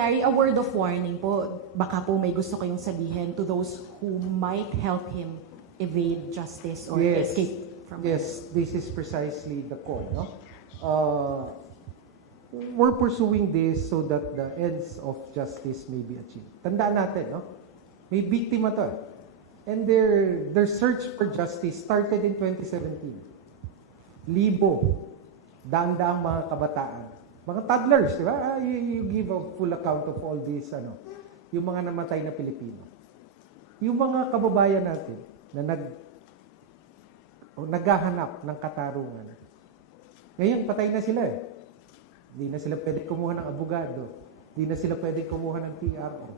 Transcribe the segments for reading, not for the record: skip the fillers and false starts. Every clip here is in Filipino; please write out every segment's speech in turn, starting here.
Secretary, a word of warning po. Baka po may gusto kayong sabihin to those who might help him evade justice or escape from it. Yes, this is precisely the call. No? We're pursuing this so that the ends of justice may be achieved. Tandaan natin, no? May biktima to. And their search for justice started in 2017. Libo, daang-daang mga kabataan. Mga toddlers, di ba? You give a full account of all these, yung mga namatay na Pilipino. Yung mga kababayan natin na naghahanap ng katarungan. Ngayon, patay na sila eh. Hindi na sila pwede kumuha ng abogado. Hindi na sila pwede kumuha ng PRO.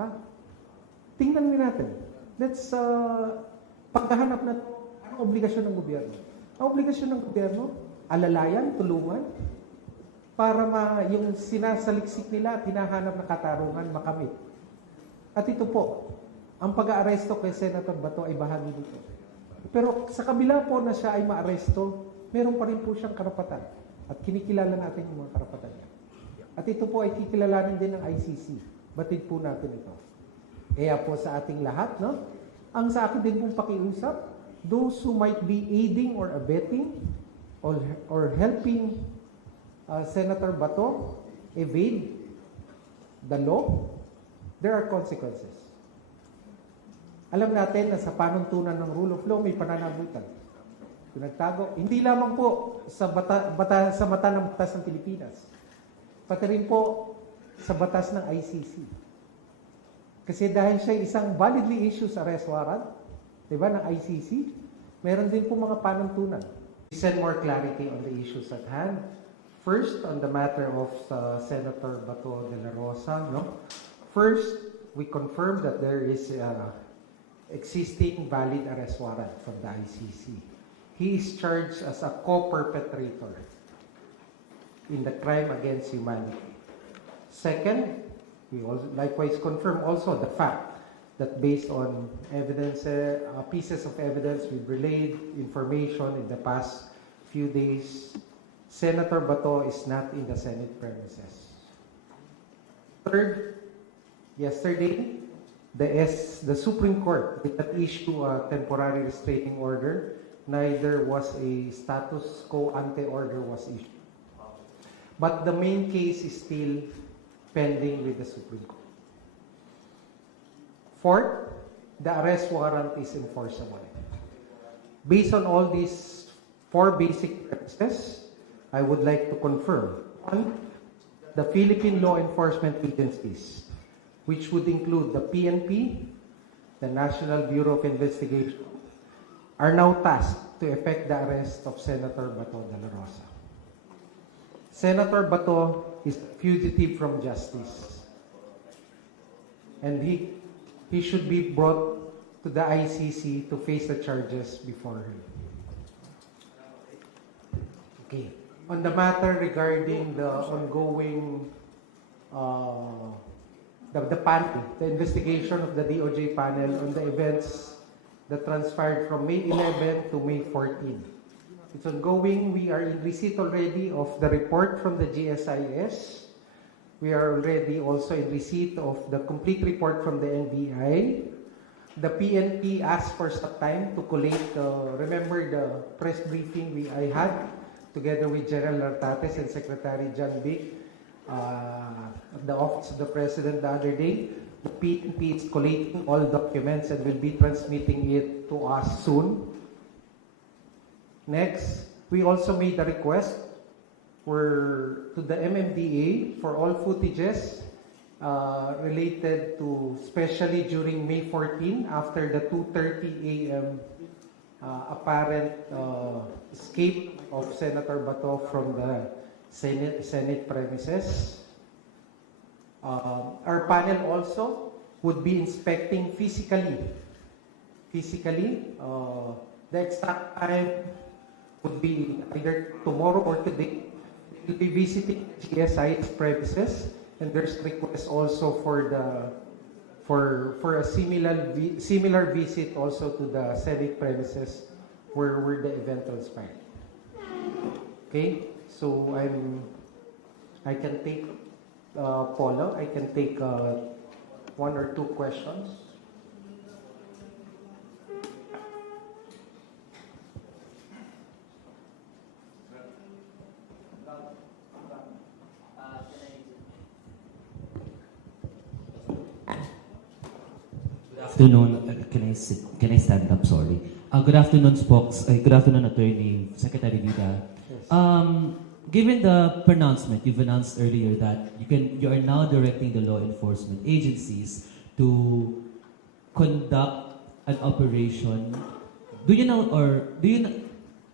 Ha? Tingnan natin. Let's, pagkahanap na anong obligasyon ng gobyerno? Ang obligasyon ng gobyerno, alalayan, tulungan, para yung sinasaliksik nila at hinahanap na katarungan makamit. At ito po, ang pag-aaresto kay Senator Bato ay bahagi nito. Pero sa kabila po na siya ay maaresto, meron pa rin po siyang karapatan. At kinikilala natin yung mga karapatan niya. At ito po ay kikilalanin din ng ICC. Batid po natin ito. Kaya po sa ating lahat, no? Ang sa akin din pong pakiusap, those who might be aiding or abetting or helping Senator Bato evade the law, there are consequences. Alam natin na sa panuntunan ng rule of law may pananagutan. Pinagtago, hindi lamang po sa mata ng batas ng Pilipinas, pati rin po sa batas ng ICC. Kasi dahil siya isang validly issued arrest warrant, di ba, ng ICC, meron din po mga panuntunan. We send more clarity on the issues at hand. First, on the matter of Senator Bato de la Rosa, no? First, we confirm that there is existing valid arrest warrant from the ICC. He is charged as a co-perpetrator in the crime against humanity. Second, we also likewise confirm also the fact that based on evidence, pieces of evidence we've relayed information in the past few days, Senator Bato is not in the Senate premises. Third, yesterday, the Supreme Court did not issue a temporary restraining order. Neither was a status quo ante order was issued. But the main case is still pending with the Supreme Court. Fourth, the arrest warrant is enforceable. Based on all these four basic premises, I would like to confirm, one, the Philippine law enforcement agencies, which would include the PNP, the National Bureau of Investigation, are now tasked to effect the arrest of Senator Bato de la Rosa. Senator Bato is a fugitive from justice, and he should be brought to the ICC to face the charges before him. Okay. On the matter regarding the ongoing the panel, the investigation of the DOJ panel on the events that transpired from May 11 to May 14. It's ongoing. We are in receipt already of the report from the GSIS. We are already also in receipt of the complete report from the NBI. The PNP asked for some time to collate, remember the press briefing I had together with General Nartates and Secretary John Bic at the Office of the President the other day. The PNP is collating all documents and will be transmitting it to us soon. Next, we also made a request to the MMDA for all footages related to, especially during May 14, after the 2:30 a.m. Apparent escape of Senator Bato from the Senate premises. Our panel also would be inspecting physically. The exact time would be either tomorrow or today. We'll be visiting GSI's premises, and there's request also for a similar visit also to the Senate premises where the event transpired. Okay, so I can take Polo, I can take one or two questions. Good afternoon. Can I stand up? Sorry. Good afternoon, Spokes. Good afternoon, Attorney Secretary Vida. Given the pronouncement you've announced earlier that you are now directing the law enforcement agencies to conduct an operation. Do you know? The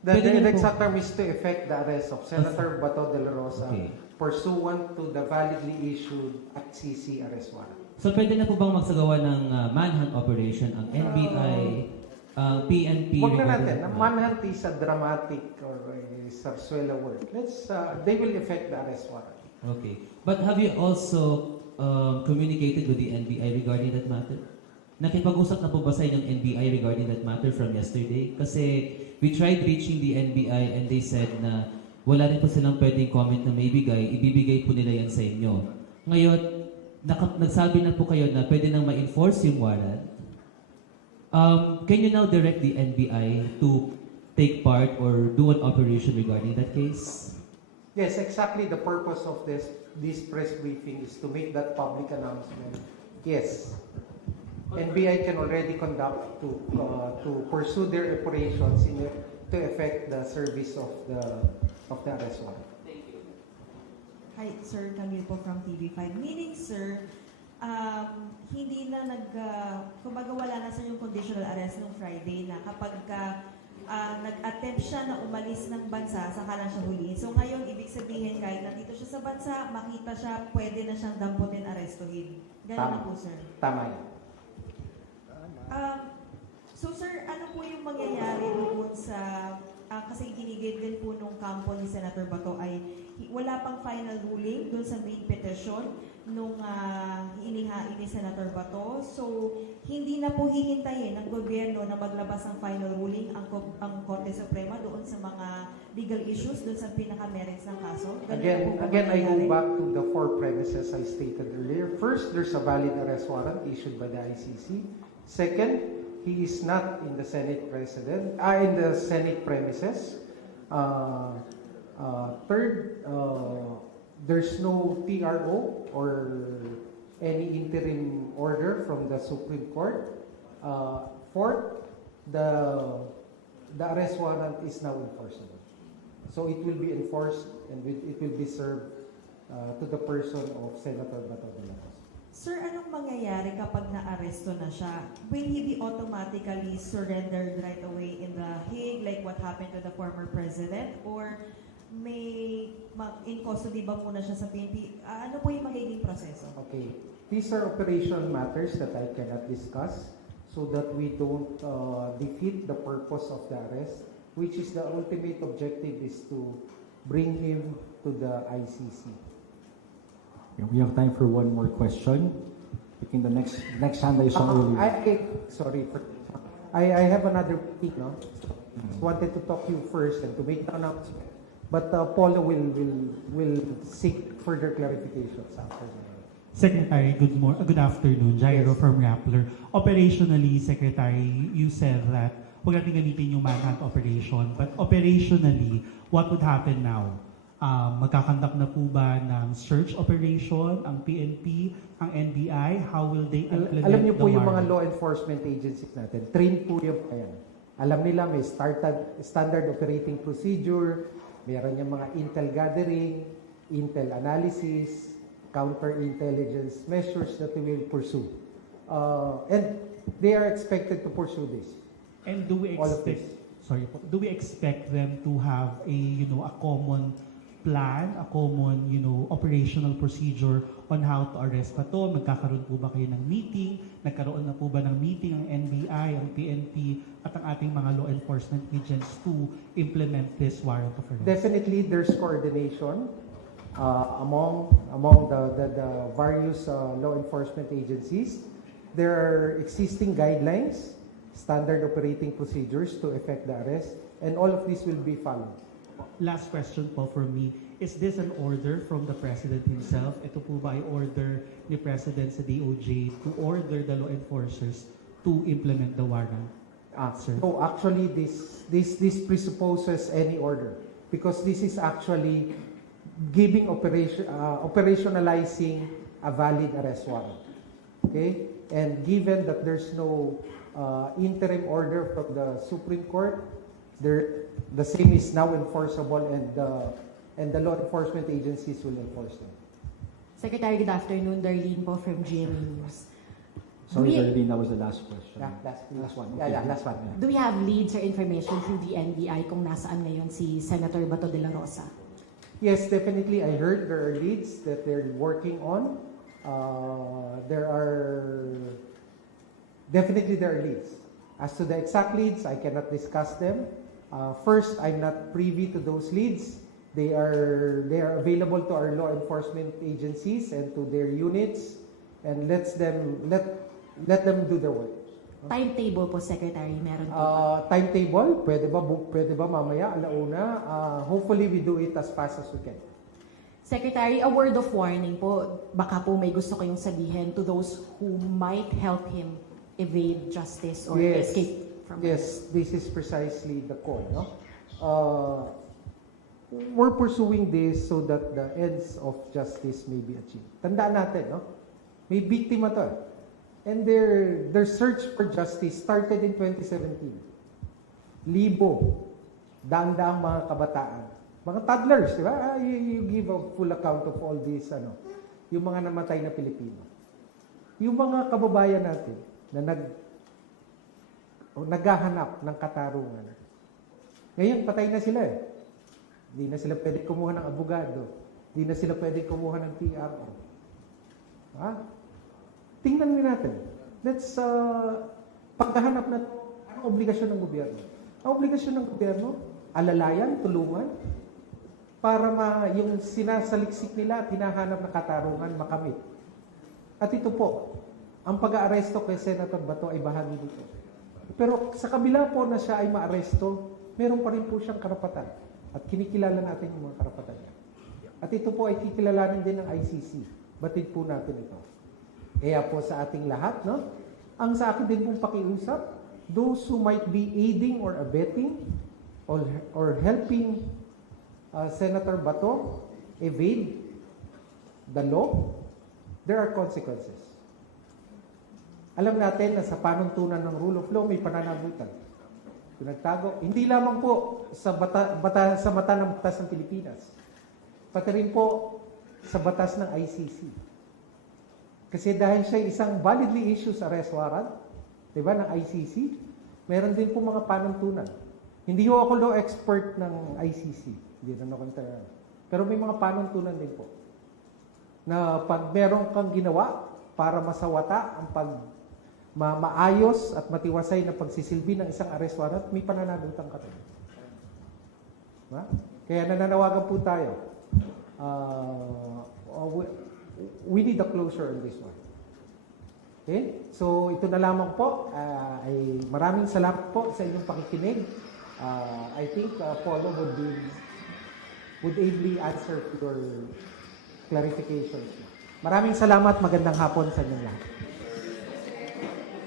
Pwede na po- exact term is to effect the arrest of Senator Bato de la Rosa Okay. pursuant to the validly issued ICC arrest warrant. So pwede na po bang magsagawa ng manhunt operation ang NBI, PNP? Huwag na regarding natin. that? Manhunt is a dramatic or a sarsuela word. They will effect the arrest warrant. Okay. But have you also communicated with the NBI regarding that matter? Nakipag-usap na po ba sa inyong NBI regarding that matter from yesterday? Kasi we tried reaching the NBI and they said na wala rin po silang pwedeng comment na may ibibigay po nila yan sa inyo. Ngayon, nagsabi na po kayo na pwede nang ma-enforce yung warrant. Can you now direct the NBI to take part or do an operation regarding that case? Yes, exactly the purpose of this press briefing is to make that public announcement. Yes, NBI can already conduct to pursue their operations to effect the service of the arrest warrant. Hi, Sir Camille po from TV5. Meaning, sir, hindi na kumbaga wala na sir yung conditional arrest nung Friday na kapag nag-attempt siya na umalis ng bansa, saka lang siya huliin. So ngayon, ibig sabihin, kahit nandito siya sa bansa, makita siya, pwede na siyang damputin, arestuhin. Ganun na po, sir. Tama yan. So sir, ano po yung mangyayari doon sa, kasi ginigit din po nung kampo ni Senator Bato ay wala pang final ruling doon sa main petition nung inihain ni Senator Bato. So hindi na po hihintayin ng gobyerno na maglabas ng final ruling ang Korte Suprema doon sa mga legal issues, doon sa pinaka-merits ng kaso. Ganun Again, I go mangyayari? back to the four premises I stated earlier. First, there's a valid arrest warrant issued by the ICC. Second, he is not in the Senate premises. Third, there's no TRO or any interim order from the Supreme Court. Fourth, the arrest warrant is now enforceable. So it will be enforced and it will be served to the person of Senator Bato de la Rosa. Sir, anong mangyayari kapag na-aresto na siya? Will he be automatically surrendered right away in The Hague like what happened to the former president? Or may in custody ba muna siya sa PNP? Ano po yung magiging proseso? Okay. These are operational matters that I cannot discuss so that we don't defeat the purpose of the arrest, which is the ultimate objective is to bring him to the ICC. We have time for one more question. Picking the next hand is on earlier. I have another thing, no? Wanted to talk to you first and to make the announcement. But Paulo will seek further clarifications after that. Secretary, good afternoon. Jairo from Rappler. Operationally, Secretary, you said that huwag natin gamitin yung manhunt operation. But operationally, what would happen now? Magkakandak na po ba ng search operation, ang PNP, ang NBI? How will they implement Alam niyo po the yung mga warrant? law enforcement agencies natin, trained po yung yan. Alam nila may standard operating procedure, meron yung mga intel gathering, intel analysis, counter-intelligence measures that we will pursue. And they are expected to pursue this. And do we All of expect, do we expect them to have a common plan, a common, operational procedure on how to arrest Bato? Magkakaroon po ba kayo ng meeting? Nagkaroon na po ba ng meeting ang NBI, ang PNP, at ang ating mga law enforcement agents to implement this warrant of arrest? Definitely, there's coordination among the various law enforcement agencies. There are existing guidelines, standard operating procedures to effect the arrest, and all of this will be followed. Last question po for me. is this an order from the President himself? Ito po ba ay order ni President sa DOJ to order the law enforcers to implement the warrant? Sir. No, actually, this presupposes any order because this is actually giving operationalizing a valid arrest warrant. Okay, and given that there's no interim order from the Supreme Court, the same is now enforceable, and the law enforcement agencies will enforce them. Secretary, good afternoon. Darlene po from GMA News. Sorry, We- Darlene, that was the last question. Yeah, last one. Okay. Yeah, last one. Do we have leads or information through the NBI kung nasaan ngayon si Senator Bato de la Rosa? Yes, definitely. I heard there are leads that they're working on. There are leads. As to the exact leads, I cannot discuss them. First, I'm not privy to those leads. They are available to our law enforcement agencies and to their units, and let them do their work. Timetable po, Secretary, meron po ba? Timetable, pwede ba mamaya, alauna? Hopefully, we do it as fast as we can. Secretary, a word of warning po. Baka po may gusto kayong sabihin to those who might help him evade justice or Yes. escape from Yes, this is precisely the call. No? We're pursuing this so that the ends of justice may be achieved. Tandaan natin, no? May biktima to. And their search for justice started in 2017. Libo, daang-daang mga kabataan. Mga toddlers, di ba? You give a full account of all these, yung mga namatay na Pilipino. Yung mga kababayan natin na naghahanap ng katarungan. Ngayon, patay na sila eh. Hindi na sila pwede kumuha ng abogado. Hindi na sila pwede kumuha ng TRO. Ha? Tingnan natin. Let's, pagkahanap na, anong obligasyon ng gobyerno? Ang obligasyon ng gobyerno, alalayan, tulungan, para yung sinasaliksik nila at hinahanap na katarungan makamit. At ito po, ang pag-aaresto kay Senator Bato ay bahagi nito. Pero sa kabila po na siya ay maaresto, meron pa rin po siyang karapatan. At kinikilala natin yung mga karapatan niya. At ito po ay kikilalanin din ng ICC. Batid po natin ito. Kaya po sa ating lahat, no? Ang sa akin din pong pakiusap, those who might be aiding or abetting or helping Senator Bato evade the law, there are consequences. Alam natin na sa panuntunan ng rule of law may pananagutan. Pinagtago, hindi lamang po sa mata ng batas ng Pilipinas, pati rin po sa batas ng ICC. Kasi dahil siya isang validly issued arrest warrant, di ba, ng ICC, meron din po mga panuntunan. Hindi ho ako law expert ng ICC. Hindi na ako pero may mga panuntunan din po. Na pag meron kang ginawa para masawata ang maayos at matiwasay na pagsisilbi ng isang arrest warrant, may pananagutan ka rin. Diba? Kaya nananawagan po tayo. We need a closure on this one. Okay? So, ito na lamang po. Ay maraming salamat po sa inyong pakikinig. I think Polo would ably answer your clarifications. Maraming salamat. Magandang hapon sa inyong lahat.